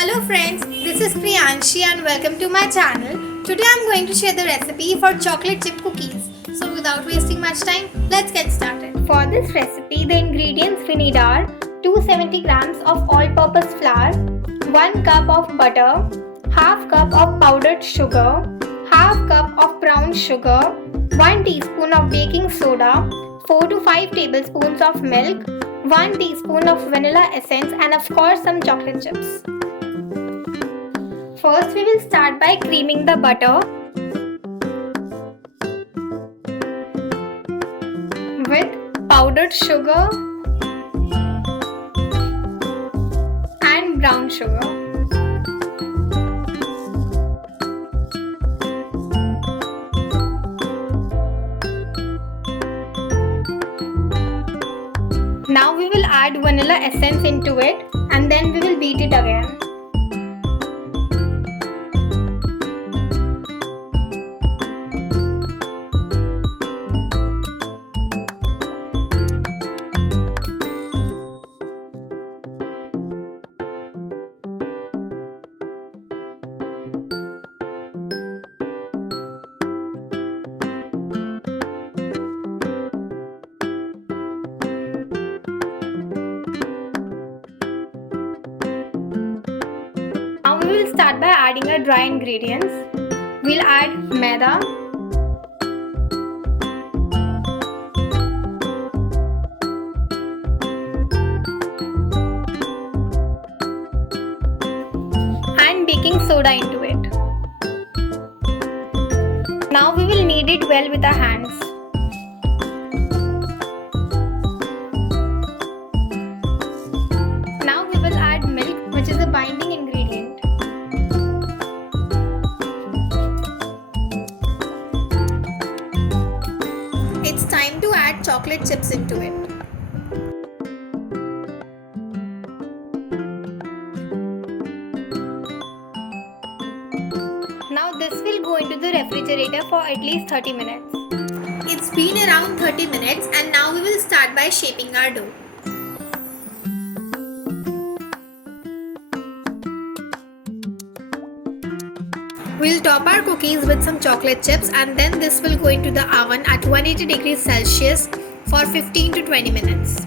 Hello friends, this is Priyanshi and welcome to my channel. Today I'm going to share the recipe for chocolate chip cookies. So without wasting much time, let's get started. For this recipe, the ingredients we need are 270 grams of all-purpose flour, 1 cup of butter, half cup of powdered sugar, half cup of brown sugar, 1 teaspoon of baking soda, 4 to 5 tablespoons of milk, 1 teaspoon of vanilla essence and of course some chocolate chips. First we will start by creaming the butter with powdered sugar and brown sugar. Now we will add vanilla essence into it and then we will beat it again. Now we will start by adding our dry ingredients. We'll add maida, and baking soda into it. Now we will knead it well with our hands. Now we will add milk, which is a binding ingredient. It's time to add chocolate chips into it. Now this will go into the refrigerator for at least 30 minutes. It's been around 30 minutes and now we will start by shaping our dough. We'll top our cookies with some chocolate chips and then this will go into the oven at 180 degrees Celsius for 15 to 20 minutes.